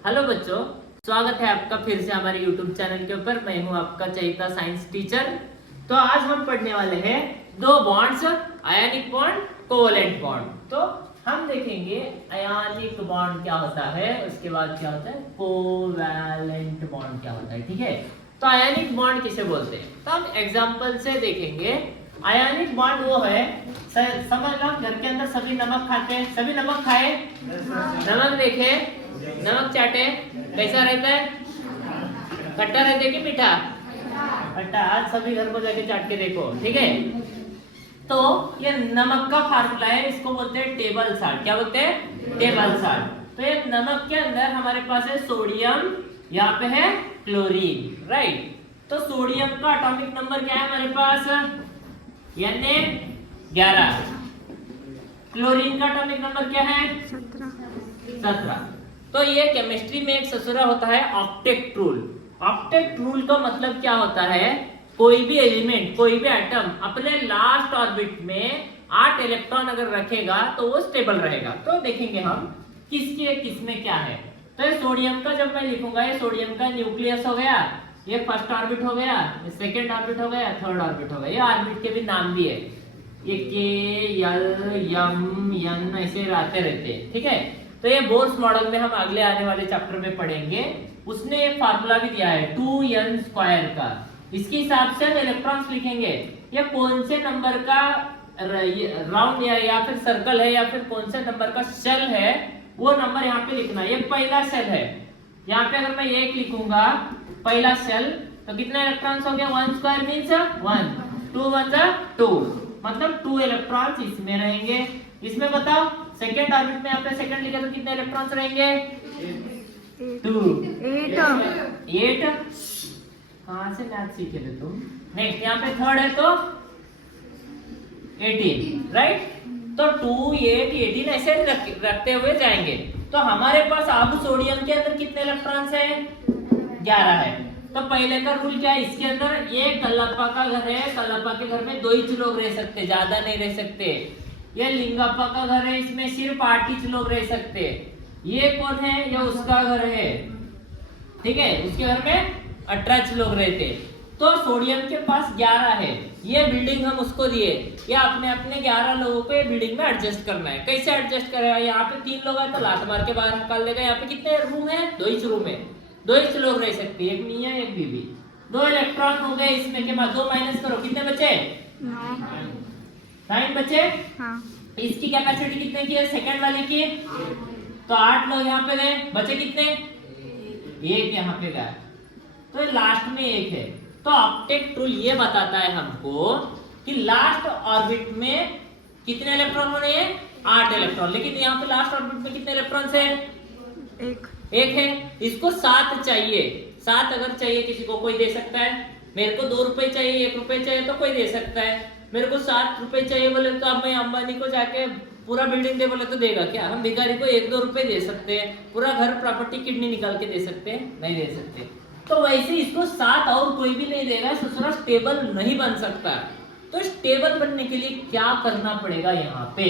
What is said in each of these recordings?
Hello बच्चों, स्वागत है आपका फिर से हमारे YouTube चैनल के ऊपर। मैं हूं आपका चैता साइंस टीचर। तो आज हम पढ़ने वाले हैं दो bonds, ionic bond, covalent bond. तो हम देखेंगे आयनिक बॉन्ड क्या होता है, उसके बाद क्या होता है कोवैलेंट बॉन्ड क्या होता है। ठीक है, तो आयनिक बॉन्ड किसे बोलते हैं तो हम एग्जाम्पल से देखेंगे। आयनिक बॉन्ड वो है, समझ लो घर के अंदर सभी नमक खाते हैं, सभी नमक खाए, नमक देखे, नमक चाटे, कैसा रहता है? खट्टा रहता है कि मीठा? खट्टा। आज सभी घर को जाके चाट के देखो, ठीक है। तो ये नमक का फार्मूला है, इसको बोलते हैं टेबल साल्ट। क्या बोलते हैं? Table salt. तो ये नमक के अंदर हमारे पास है सोडियम, यहाँ पे है क्लोरीन, राइट। तो सोडियम का एटॉमिक नंबर क्या है हमारे पास? Na11। क्लोरीन का एटॉमिक नंबर क्या है? 17। तो ये केमिस्ट्री में एक ससुरा होता है ऑक्टेट रूल। ऑक्टेट रूल का मतलब क्या होता है? कोई भी एलिमेंट, कोई भी एटम अपने लास्ट ऑर्बिट में 8 इलेक्ट्रॉन अगर रखेगा तो वो स्टेबल रहेगा। तो देखेंगे हम किसके किस में क्या है। तो ये सोडियम का जब मैं लिखूंगा, ये सोडियम का न्यूक्लियस हो गया, ये फर्स्ट ऑर्बिट हो गया, ये सेकेंड ऑर्बिट हो गया, थर्ड ऑर्बिट हो गया। ये ऑर्बिट के भी नाम भी है, ये के, एल, एम, एन ऐसे आते रहते हैं, ठीक है। तो ये बोर्स मॉडल में हम अगले आने वाले चैप्टर में पढ़ेंगे। उसने एक फार्मूला भी दिया है 2n² का। इसके हिसाब से हम इलेक्ट्रॉन्स लिखेंगे। ये कौन से नंबर का राउंड या फिर सर्कल है, या फिर कौन से नंबर का शेल है, वो नंबर यहाँ पे लिखना है। ये पहला शेल है, यहाँ पे अगर मैं 1 लिखूंगा पहला शेल, तो कितने इलेक्ट्रॉन्स हो गया? 1² मीन्स 1, 2 1 2, मतलब 2 इलेक्ट्रॉन्स इसमें रहेंगे। इसमें बताओ सेकेंड ऑर्बिट में, यहाँ पे सेकेंड लिखा तो कितने इलेक्ट्रॉन्स रहेंगे? 2 8। कहां से मैथ सीखे थे तुम? नेक्स्ट यहाँ पे थर्ड है तो 18, राइट। तो 2 8 18 ऐसे रखते हुए जाएंगे। तो हमारे पास अब सोडियम के अंदर कितने इलेक्ट्रॉन्स है? 11 है। तो पहले का रूल क्या है? इसके अंदर ये कल्लप्पा का घर है, कल्लप्पा के घर में 2 ही लोग रह सकते, ज्यादा नहीं रह सकते। ये लिंगप्पा का घर है, इसमें सिर्फ 8 ही लोग रह सकते। ये कौन है? ये उसका घर है, ठीक है, उसके घर में 18 लोग रहते। तो सोडियम के पास 11 है, ये बिल्डिंग हम उसको दिए, या अपने अपने 11 लोगों को ये बिल्डिंग में एडजस्ट करना है। कैसे एडजस्ट करेगा? यहाँ पे 3 लोग है तो लात मार के बाहर निकाल देगा। यहाँ पे कितने रूम है? 2 ही रूम है, 2 ही लोग रह सकते, एक मियां एक बीबी। 2 इलेक्ट्रॉन हो गए इसमें के बाद 2 माइनस करो, कितने बचे? 9 बचे। हाँ। इसकी कैपेसिटी कितने की है सेकंड वाले की? तो 8 लोग यहाँ पे गए, बचे कितने? 1 यहाँ पे गया, तो लास्ट में 1 है। तो ऑक्टेट रूल ये बताता है हमको कि लास्ट ऑर्बिट में कितने इलेक्ट्रॉन होने हैं? 8 इलेक्ट्रॉन। लेकिन यहाँ पे लास्ट ऑर्बिट में कितने इलेक्ट्रॉन्स है? 1 है। इसको 7 चाहिए। 7 अगर चाहिए किसी को, कोई दे सकता है। मेरे को 2 रुपए चाहिए, 1 रुपए चाहिए तो कोई दे सकता है। मेरे को 7 रुपए चाहिए बोले तो अब मैं अंबानी को जाके पूरा बिल्डिंग दे बोले तो देगा क्या? हम भिखारी को 1-2 रुपए दे सकते हैं, पूरा घर प्रॉपर्टी किडनी निकाल के दे सकते हैं? नहीं दे सकते। तो वैसे इसको 7 और कोई भी नहीं देगा, ससुरा स्टेबल नहीं बन सकता। तो स्टेबल बनने के लिए क्या करना पड़ेगा? यहाँ पे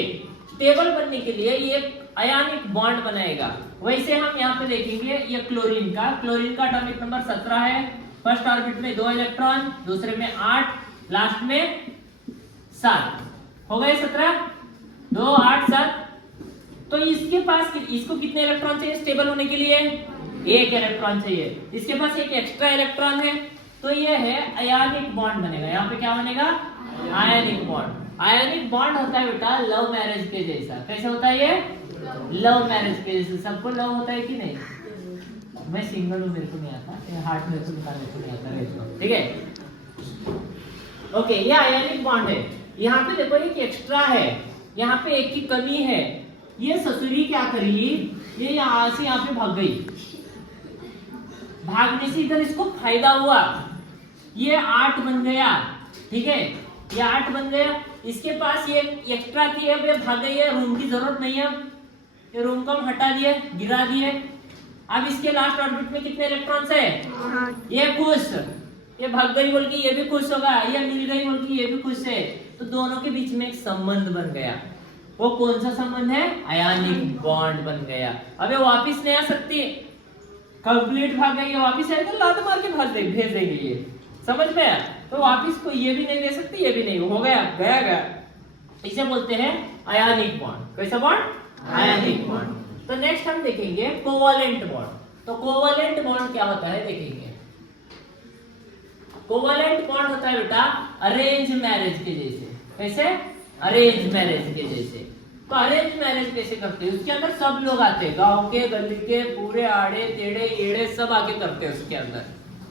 स्टेबल बनने के लिए ये आयनिक बॉन्ड बनाएगा। वैसे हम यहाँ पे देखेंगे ये क्लोरीन का एटॉमिक नंबर 17 है। फर्स्ट ऑर्बिट में 2 इलेक्ट्रॉन, दूसरे में 8, लास्ट में 7 हो गए। 17 2 8 7। तो इसके पास इसको कितने इलेक्ट्रॉन चाहिए स्टेबल होने के लिए? 1 इलेक्ट्रॉन चाहिए। इसके पास एक एक्स्ट्रा इलेक्ट्रॉन है, तो ये है आयनिक बॉन्ड बनेगा। यहाँ पे क्या बनेगा? Ionic bond. आयनिक बॉन्ड होता है बेटा लव मैरिज के जैसा। कैसे होता है ये? लव मैरिज के जैसा। सबको लव होता है कि नहीं? मैं सिंगल हूँ, मेरे को नहीं आता, हार्ट में तो निकालने को नहीं आता, ठीक है। ओके, ये आयनिक बॉन्ड है। यहाँ पे देखो एक एक्स्ट्रा है, यहाँ पे 1 की कमी है। ये ससुरी क्या करी? ये यहाँ से यहाँ पे भाग गई। भागने से इधर इसको फायदा हुआ, ये 8 बन गया, ठीक है, ये 8 बन गया। इसके पास ये एक्स्ट्रा थी, अब ये भाग गई है, रूम की जरूरत नहीं है। ये रूम को हम हटा दिए, गिरा दिए। अब इसके लास्ट ऑर्बिट में कितने इलेक्ट्रॉन्स है? ये खुश, ये भाग गई बोल के ये भी खुश होगा, ये मिल गई बोल के ये भी खुश है। तो दोनों के बीच में एक संबंध बन गया। वो कौन सा संबंध है? आयनिक बॉन्ड बन गया। अब ये वापिस नहीं आ सकती, कंप्लीट भाग गई है, वापिस आएगा लात मार के भेज देंगे ये, समझ में आया? तो वापिस को ये भी नहीं दे सकते, ये भी नहीं, हो गया गया गया। इसे बोलते हैं आयनिक बॉन्ड। कैसा बॉन्ड? Ionic bond. तो नेक्स्ट हम देखेंगे कोवैलेंट बॉन्ड। तो कोवैलेंट बॉन्ड क्या होता है देखेंगे। कोवैलेंट बॉन्ड होता है बेटा अरेंज मैरिज के जैसे। कैसे? अरेंज मैरिज के जैसे। तो अरेंज मैरिज कैसे करते हैं? उसके अंदर सब लोग आते हैं, गांव के गली के पूरे आड़े टेढ़े येड़े सब आके करते हैं उसके अंदर,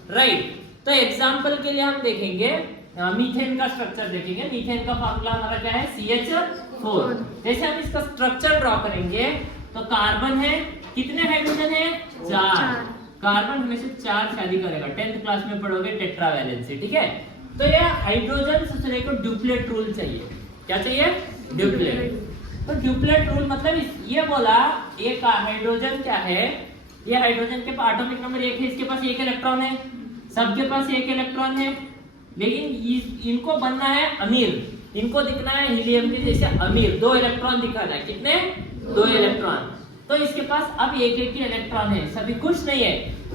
राइट? तो एग्जांपल के लिए हम देखेंगे मीथेन का स्ट्रक्चर देखेंगे। मीथेन का फार्मूला हमारा क्या है? CH4। जैसे हम इसका स्ट्रक्चर ड्रॉ करेंगे तो कार्बन है, कितने हाइड्रोजन है? 4। कार्बन हमें से 4 शादी करेगा, 10th क्लास में पढ़ोगे टेट्रावैलेंसी, ठीक है? तो ये हाइड्रोजन दूसरे को ड्यूप्लेट रूल चाहिए। क्या चाहिए? ड्यूप्लेट। तो ड्यूप्लेट रूल मतलब ये बोला एक हाइड्रोजन क्या है, ये हाइड्रोजन के पास एटॉमिक नंबर 1 है, इसके पास 1 इलेक्ट्रॉन है, सबके पास 1 इलेक्ट्रॉन है, लेकिन इनको बनना है अमीर, इनको दिखना है हीलियम के जैसे अमीर, 2 इलेक्ट्रॉन दिखाना है। कितने? 2 इलेक्ट्रॉन। तो इसके पास अब एक ही इलेक्ट्रॉन है, सभी खुश नहीं है।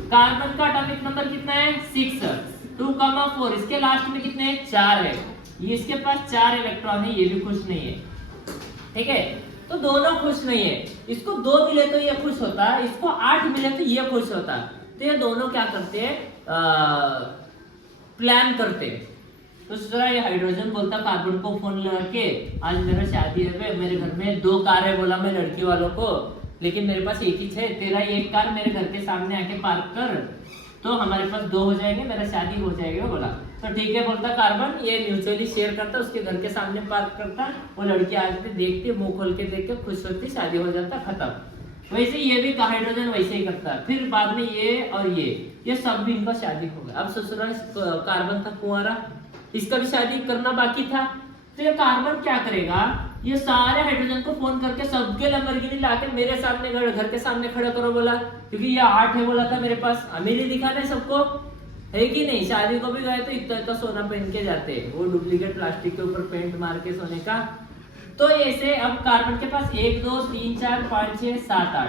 कार्बन का एटॉमिक नंबर कितना है? 6, 2,4, इसके लास्ट में कितने हैं? 4 है, ये इसके पास 4 इलेक्ट्रॉन है, ये भी खुश नहीं है, ठीक है? तो दोनों खुश नहीं है। इसको 2 मिले तो ये खुश होता है, इसको 8 मिले तो ये खुश होता है। तो ये दोनों क्या करते हैं? प्लान करते हैं। तो जरा ये हाइड्रोजन बोलता कार्बन को फोन लगा के, आज मेरा शादी है, मेरे घर में 2 कार है, बोला मैं लड़की वालों को, लेकिन मेरे पास एक ही है, तेरा 1 कार मेरे घर के सामने आके पार्क कर, तो हमारे पास 2 हो जाएंगे, मेरा शादी हो जाएगा। बोला तो ठीक है, बोलता कार्बन, ये म्यूचुअली शेयर करता, उसके घर के सामने पार्क करता, वो लड़की आके देखती, मुंह खोल के देख के खुश होती, शादी हो जाता, खत्म। वैसे ये भी हाइड्रोजन वैसे ही करता है। फिर बाद में ये और ये सब भी इनका शादी हो गया। अब ससुराल कार्बन था कुंवारा, इसका भी शादी करना बाकी था। तो ये कार्बन क्या करेगा? ये सारे हाइड्रोजन को फोन करके सबके लंबरगिनी लाके मेरे सामने घर के सामने खड़ा करो बोला, क्योंकि ये 8 है बोला था मेरे पास, अमीरी दिखाना है सबको, है कि नहीं? शादी को भी गए तो इतना सोना पहन के जाते, वो डुप्लीकेट प्लास्टिक के ऊपर पेंट मार के सोने का। तो ऐसे अब कार्बन के पास 1 2 3 4 5 6 7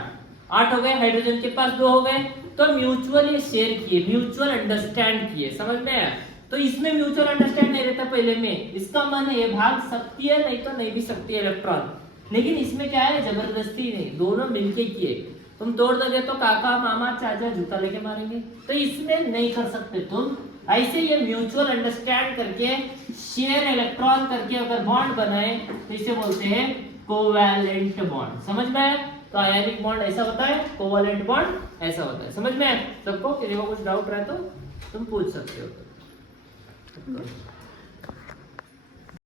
8 हो गए, हाइड्रोजन के पास 2 हो गए। तो म्यूचुअली शेयर किए, म्यूचुअल अंडरस्टैंड किए, समझ में आया? तो इसमें म्यूचुअल अंडरस्टैंड नहीं रहता पहले में, इसका मन है ये भाग सकती है, नहीं तो नहीं भी सकती है इलेक्ट्रॉन, लेकिन इसमें क्या है? जबरदस्ती नहीं, दोनों मिलके किए। तुम तोड़ दोगे तो काका मामा चाचा जूता लेके मारेंगे, तो इसमें नहीं कर सकते तुम। ऐसे ये म्यूचुअल अंडरस्टैंड करके शेयर इलेक्ट्रॉन करके अगर बॉन्ड बनाए तो इसे बोलते हैं कोवैलेंट बॉन्ड। समझ में आया? तो आयनिक बॉन्ड ऐसा होता है, कोवैलेंट बॉन्ड ऐसा होता है। समझ में आया सबको? किसी को कुछ डाउट रहे तो तुम पूछ सकते हो।